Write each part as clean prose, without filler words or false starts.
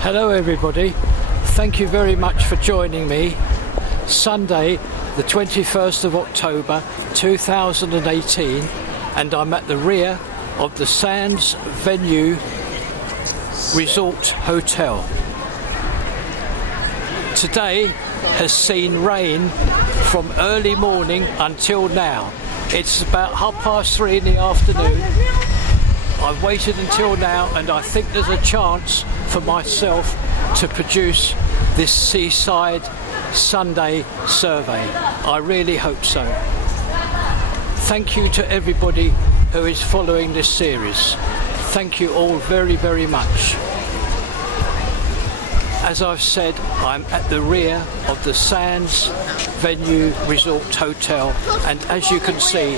Hello everybody, thank you very much for joining me. Sunday the 21st of October 2018, and I'm at the rear of the Sands Venue Resort Hotel. Today has seen rain from early morning until now. It's about 3:30 in the afternoon. I've waited until now, and I think there's a chance for myself to produce this Seaside Sunday survey. I really hope so. Thank you to everybody who is following this series. Thank you all very, very much. As I've said, I'm at the rear of the Sands Venue Resort Hotel, and as you can see,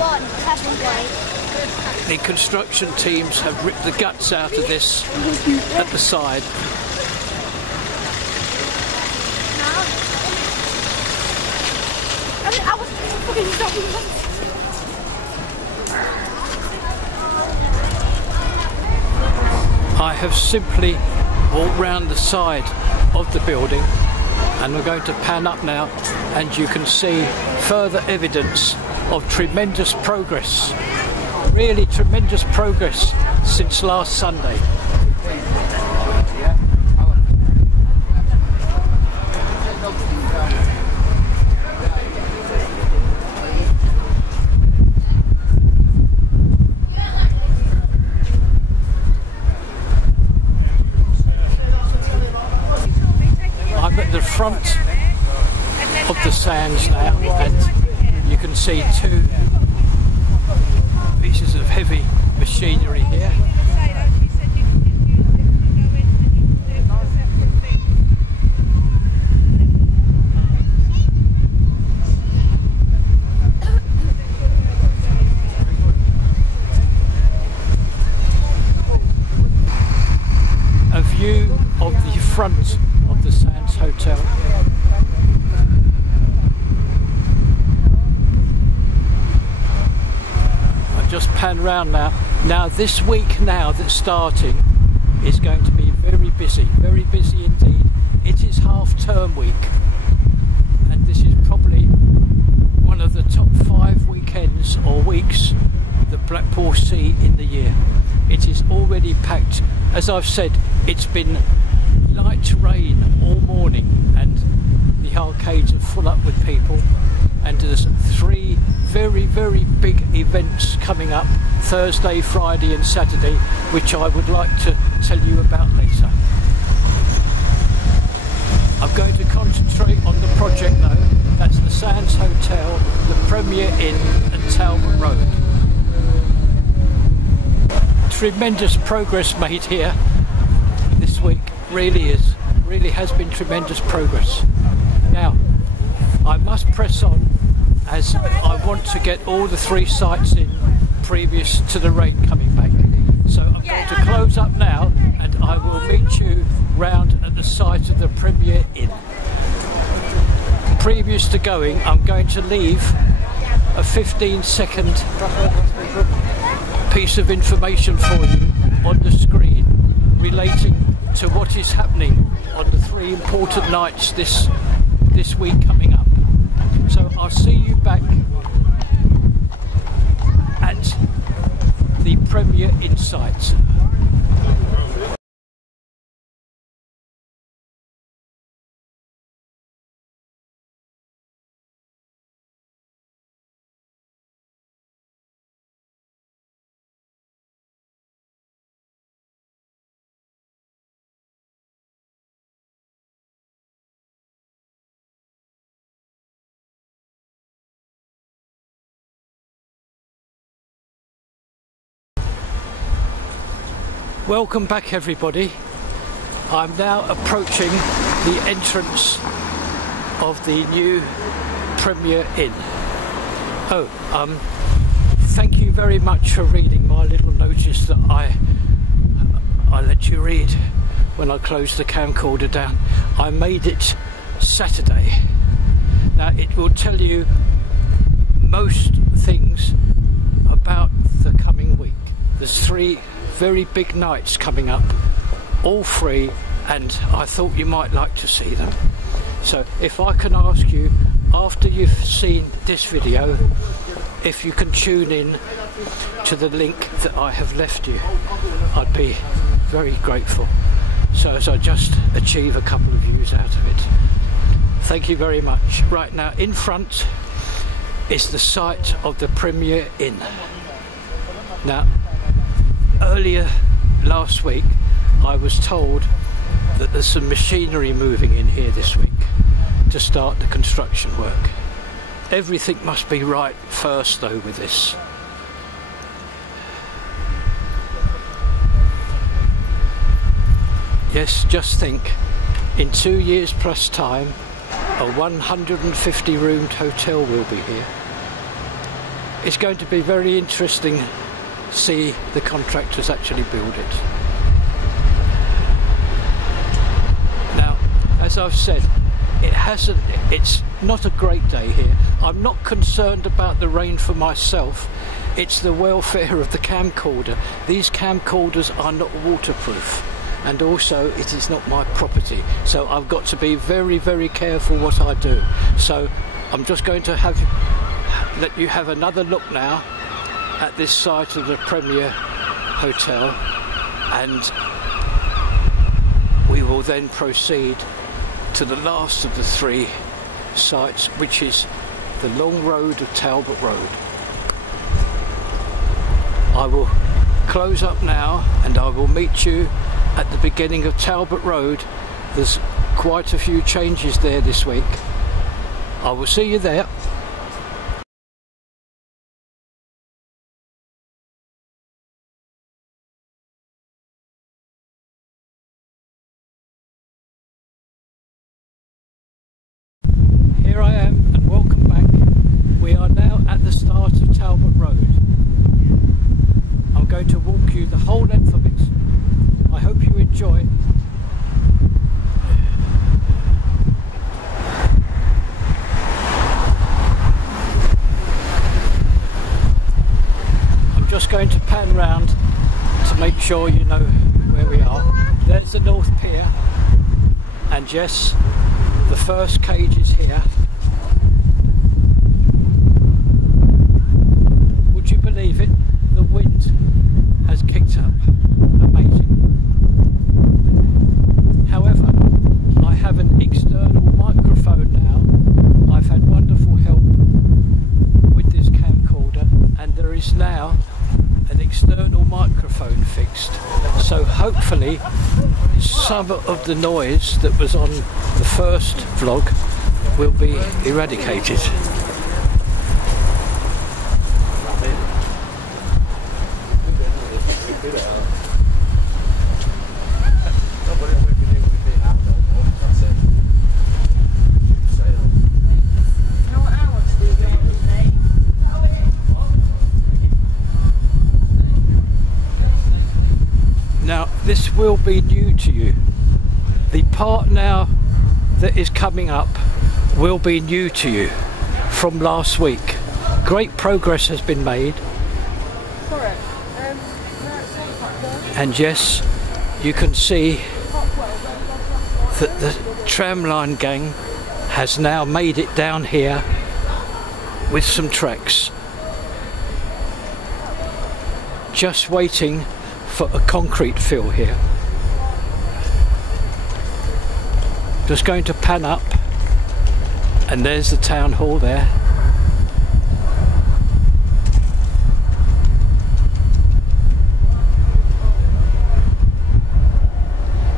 the construction teams have ripped the guts out of this at the side. I have simply walked round the side of the building, and we're going to pan up now, and you can see further evidence of tremendous progress. Really tremendous progress since last Sunday. I'm at the front of the Sands now, and you can see two pieces of heavy machinery here. A view of the front of the Sands Hotel. Just pan round now. Now this week now that's starting is going to be very busy indeed. It is half-term week, and this is probably one of the top 5 weekends or weeks that Blackpool see in the year. It is already packed. As I've said, it's been light rain all morning, and the arcades are full up with people, and there's 3 very, very big events coming up Thursday, Friday and Saturday, which I would like to tell you about later. I'm going to concentrate on the project though. That's the Sands Hotel, the Premier Inn and Talbot Road. Tremendous progress made here this week, really has been tremendous progress. Now, I must press on, as I want to get all the 3 sites in previous to the rain coming back. So I'm going to close up now, and I will meet you round at the site of the Premier Inn. Previous to going, I'm going to leave a 15-second piece of information for you on the screen relating to what is happening on the 3 important nights this week coming up. So I'll see you back at the Premier Inn site. Welcome back everybody. I'm now approaching the entrance of the new Premier Inn. Thank you very much for reading my little notice that I let you read when I closed the camcorder down. I made it Saturday. Now it will tell you most things about the coming week. There's 3 very big nights coming up, all free and I thought you might like to see them. So if I can ask you, after you've seen this video, if you can tune in to the link that I have left you, I'd be very grateful, so as I just achieve a couple of views out of it. Thank you very much. Right, now in front is the site of the Premier Inn. Now, earlier last week I was told that there's some machinery moving in here this week to start the construction work. Everything must be right first though with this. Yes, just think, in 2 years plus time, a 150 roomed hotel will be here. It's going to be very interesting to see the contractors actually build it. Now, as I've said, it's not a great day here. I'm not concerned about the rain for myself. It's the welfare of the camcorder. These camcorders are not waterproof, and also it is not my property, so I've got to be very, very careful what I do. So I'm just going to let you have another look now at this site of the Premier Hotel, and we will then proceed to the last of the 3 sites, which is the long road of Talbot Road. I will close up now and I will meet you at the beginning of Talbot Road. There's quite a few changes there this week. I will see you there. Here I am, and welcome back. We are now at the start of Talbot Road. I'm going to walk you the whole length of it. I hope you enjoy. I'm just going to pan round to make sure you know where we are. There's the North Pier, and yes, the first cage is here. Would you believe it? The wind has kicked up. Amazing. However, I have an external microphone now. I've had wonderful help with this camcorder, and there is now an external microphone fixed. So hopefully some of the noise that was on the first vlog will be eradicated. Now, this will be new to you. The part now that is coming up will be new to you from last week. Great progress has been made. And yes, you can see that the tramline gang has now made it down here with some tracks. Just waiting for a concrete fill here. Just going to pan up, and there's the town hall there.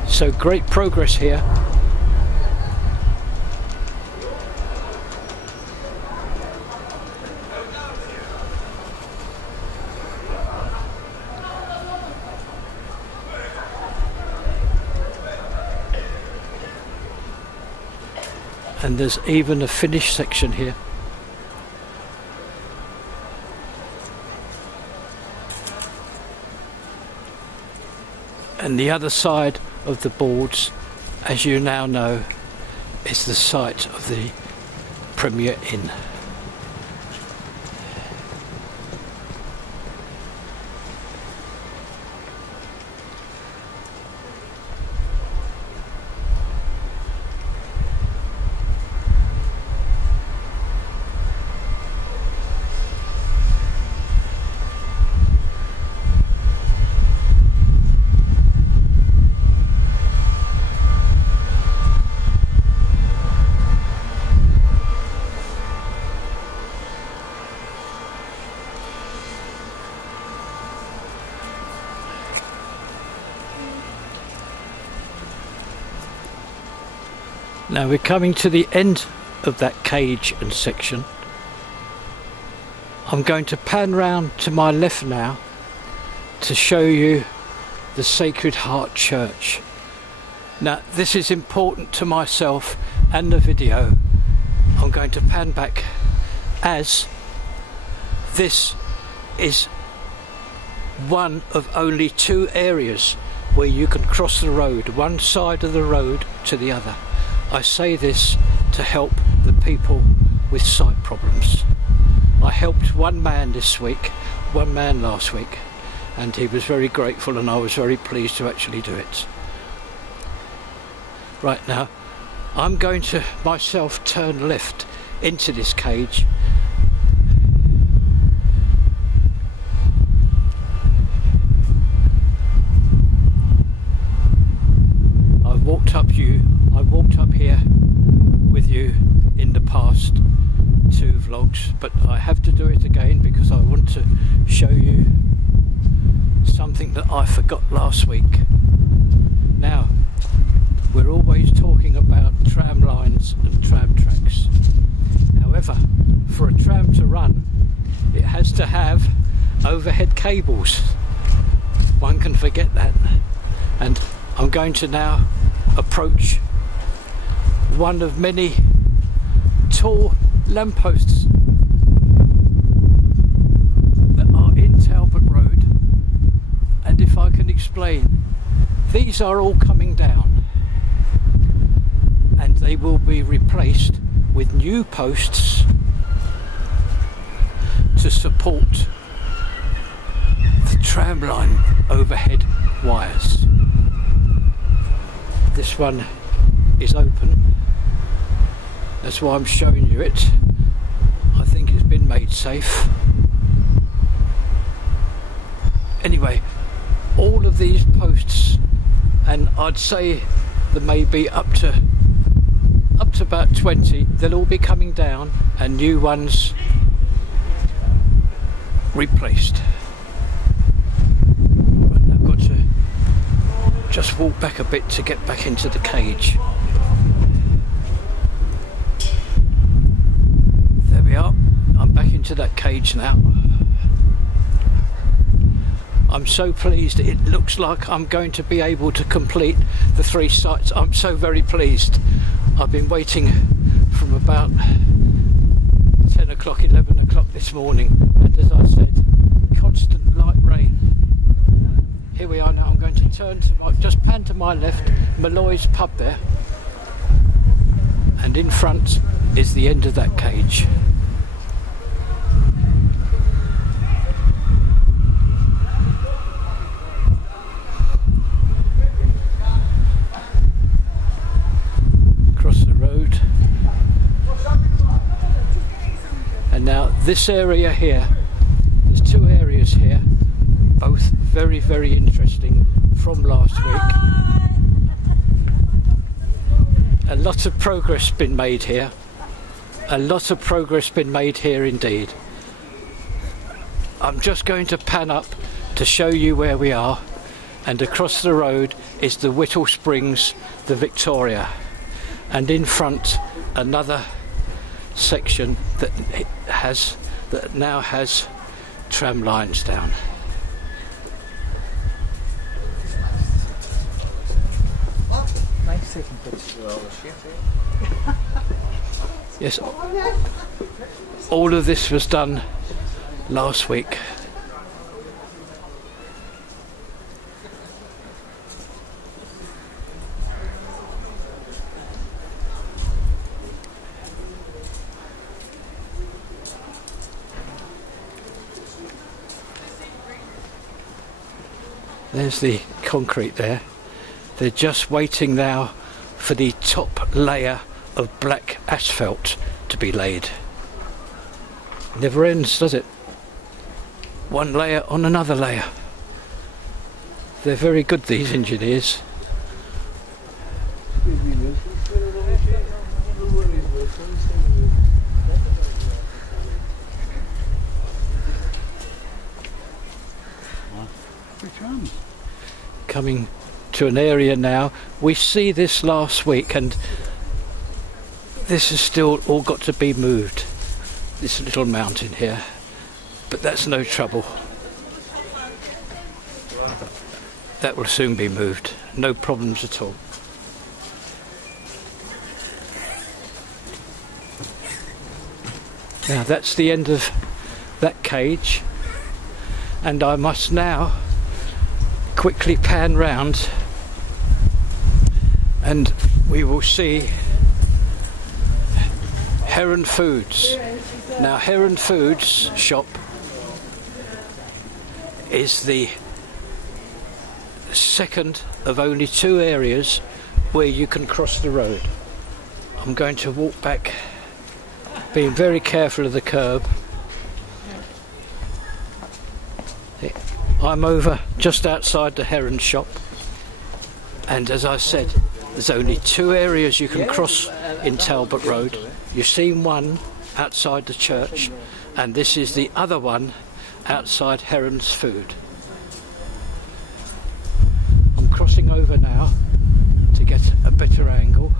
So great progress here. And there's even a finished section here. And the other side of the boards, as you now know, is the site of the Premier Inn. Now we're coming to the end of that cage and section. I'm going to pan round to my left now to show you the Sacred Heart Church. Now this is important to myself and the video. I'm going to pan back as this is one of only 2 areas where you can cross the road, one side of the road to the other. I say this to help the people with sight problems. I helped one man this week, one man last week, and he was very grateful and I was very pleased to actually do it. Right now, I'm going to myself turn left into this cage. I walked up here with you in the past 2 vlogs, but I have to do it again because I want to show you something that I forgot last week. Now, we're always talking about tram lines and tram tracks. However, for a tram to run, it has to have overhead cables. One can forget that. And I'm going to now approach one of many tall lampposts that are in Talbot Road, and if I can explain, these are all coming down and they will be replaced with new posts to support the tramline overhead wires. This one is open, that's why I'm showing you it. I think it's been made safe. Anyway, all of these posts, and I'd say there may be up to about 20, they'll all be coming down and new ones replaced. Right, I've got to just walk back a bit to get back into the cage. There we are, I'm back into that cage now. I'm so pleased, it looks like I'm going to be able to complete the 3 sites. I'm so very pleased. I've been waiting from about 10 o'clock, 11 o'clock this morning, and as I said, constant light rain. Here we are now. I'm going to turn to just pan to my left, Malloy's pub there, and in front is the end of that cage. Across the road, and now this area here, there's 2 areas here, both very, very interesting from last week. A lot of progress been made here. A lot of progress been made here indeed. I'm just going to pan up to show you where we are, and across the road is the Whittle Springs, the Victoria, and in front another section that now has tram lines down. Nice taking pictures of all the shit, eh? Yes, all of this was done last week. There's the concrete there. They're just waiting now for the top layer of black asphalt to be laid. Never ends, does it? One layer on another layer. They're very good, these engineers. Coming to an area now, we see this last week, and This has still all got to be moved, this little mountain here, but that's no trouble. That will soon be moved, no problems at all. Now that's the end of that cage, and I must now quickly pan round and we will see Heron Foods. Now Heron Foods shop is the second of only 2 areas where you can cross the road. I'm going to walk back, being very careful of the curb. I'm over just outside the Heron shop, and as I said, there's only 2 areas you can cross in Talbot Road. You've seen one outside the church, and this is the other one outside Heron's Food. I'm crossing over now to get a better angle,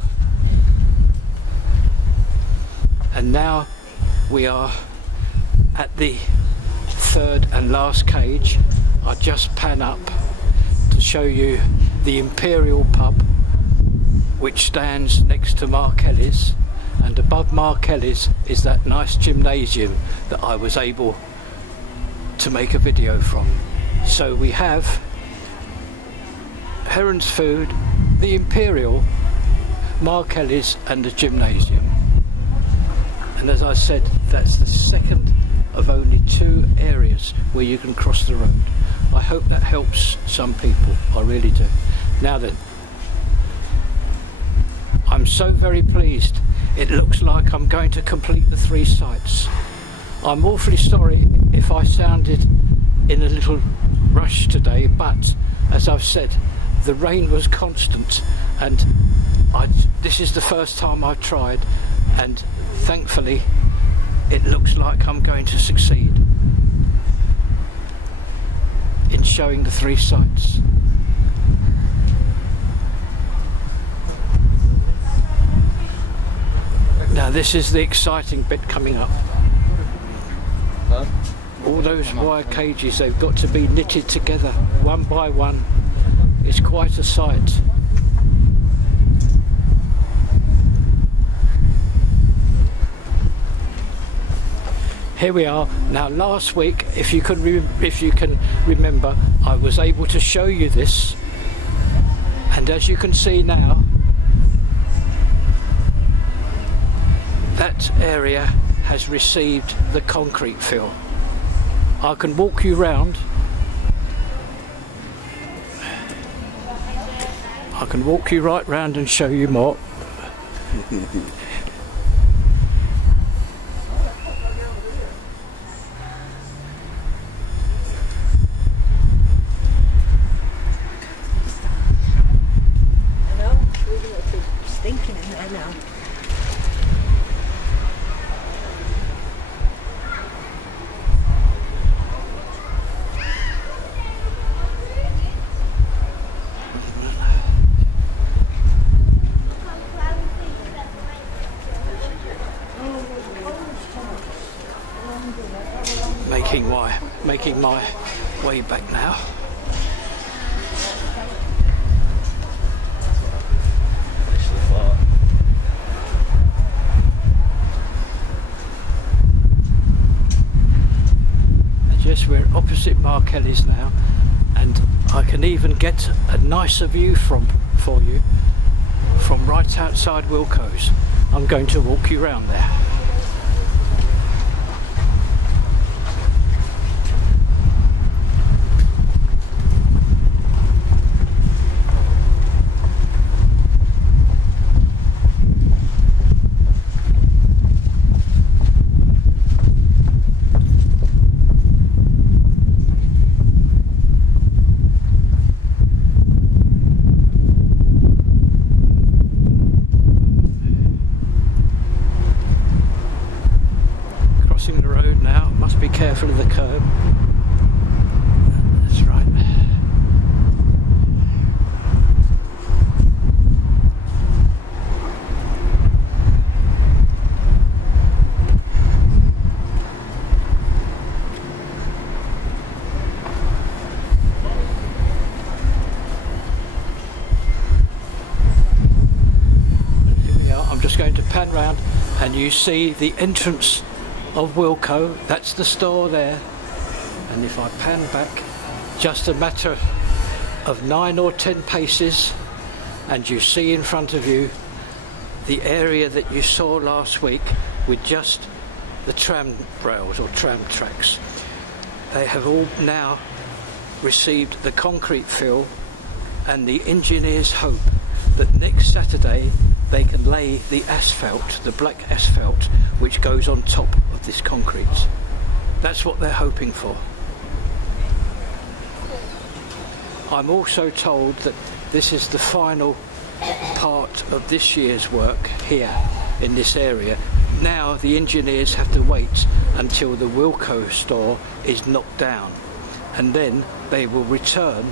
and now we are at the 3rd and last cage. I just pan up to show you the Imperial pub, which stands next to Mark Kelly's, and above Mark Kelly's is that nice gymnasium that I was able to make a video from. So we have Heron's Food, the Imperial, Mark Kelly's and the gymnasium. And as I said, that's the second of only 2 areas where you can cross the road. I hope that helps some people, I really do. Now then, I'm so very pleased. It looks like I'm going to complete the 3 sites. I'm awfully sorry if I sounded in a little rush today, but as I've said, the rain was constant, and this is the first time I've tried, and thankfully it looks like I'm going to succeed in showing the 3 sites. Now this is the exciting bit coming up. All those wire cages, they've got to be knitted together one by one. It's quite a sight. Here we are. Now last week, if you can remember, I was able to show you this, and as you can see now, that area has received the concrete fill. I can walk you round. I can walk you right round and show you more. Stinking in there now. Making my way back now. Yes, we're opposite Mark Kelly's now, and I can even get a nicer view for you from right outside Wilko's. I'm going to walk you around there. The road now, must be careful of the curb. That's right. round and you see the entrance of Wilko. That's the store there. And if I pan back just a matter of 9 or 10 paces, and you see in front of you the area that you saw last week with just the tram rails or tram tracks. They have all now received the concrete fill, and the engineers hope that next Saturday they can lay the asphalt, the black asphalt, which goes on top of this concrete. That's what they're hoping for. I'm also told that this is the final part of this year's work here in this area. Now the engineers have to wait until the Wilko store is knocked down, and then they will return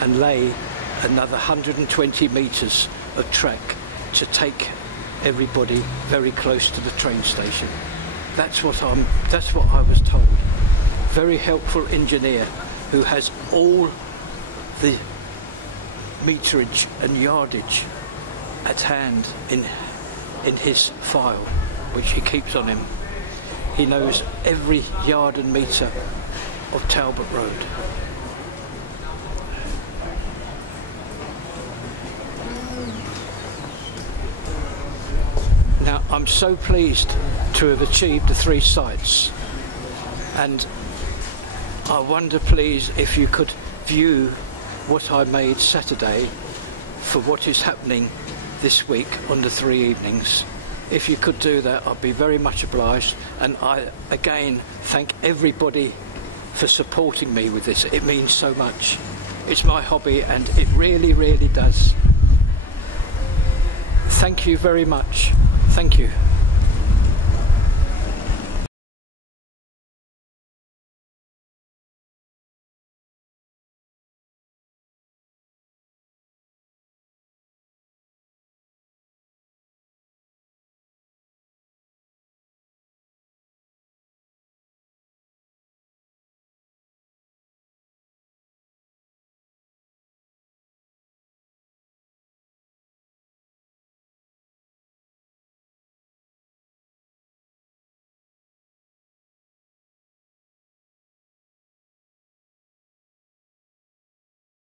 and lay another 120 metres of track to take everybody very close to the train station. That's what I was told. Very helpful engineer who has all the meterage and yardage at hand in his file, which he keeps on him. He knows every yard and metre of Talbot Road. Now, I'm so pleased to have achieved the 3 sites, and I wonder, please, if you could view what I made Saturday for what is happening this week on the 3 evenings. If you could do that, I'd be very much obliged, and I again thank everybody for supporting me with this. It means so much. It's my hobby, and it really, really does. Thank you very much. Thank you.